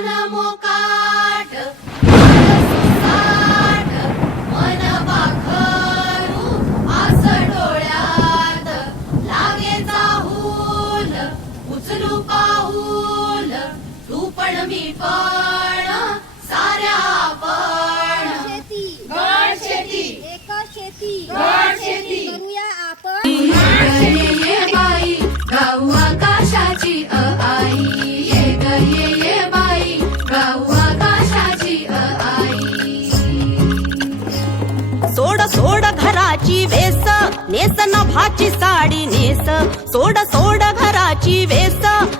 मन मोकाट मन सुसाट मन पाखरू आस डोळ्यात लागे चाहूल उचलू पाऊल तू पण मी पण साऱ्या आपण गड शेती एकच शेती गड शेती करूया आपण ये बाई गाऊ आकाशाची आई ये ग ये बाई गाऊ आकाशाची आई सोड सोड घराची वेस नेस नभाची साडी नेस सोड सोड घराची वेस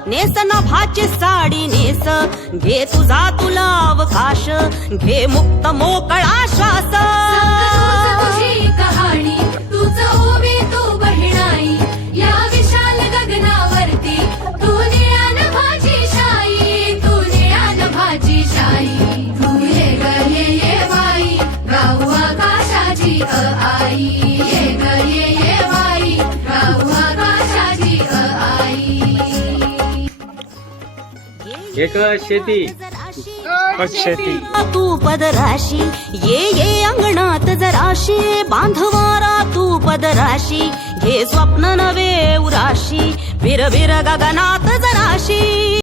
नेस नभाची साडी नेस घे तुझा तुला अवकाश घे मुक्त मोकळा श्वास तुझी कहाणी तुझ उभी तू बहिणाई या विशाल गगनावरती तू निळ्यान भाजी शाई तू निळ्यान भाजी शाई तू ये ग ये बाई गाऊ आकाशाची आई ये ग ये बाई गाऊ आकाशाची आई एक शेती शेती तू पदराशी ये अंगणात जराशी बांधवारा तू पदराशी घे स्वप्न नवे उराशी विर विर गगनात जराशी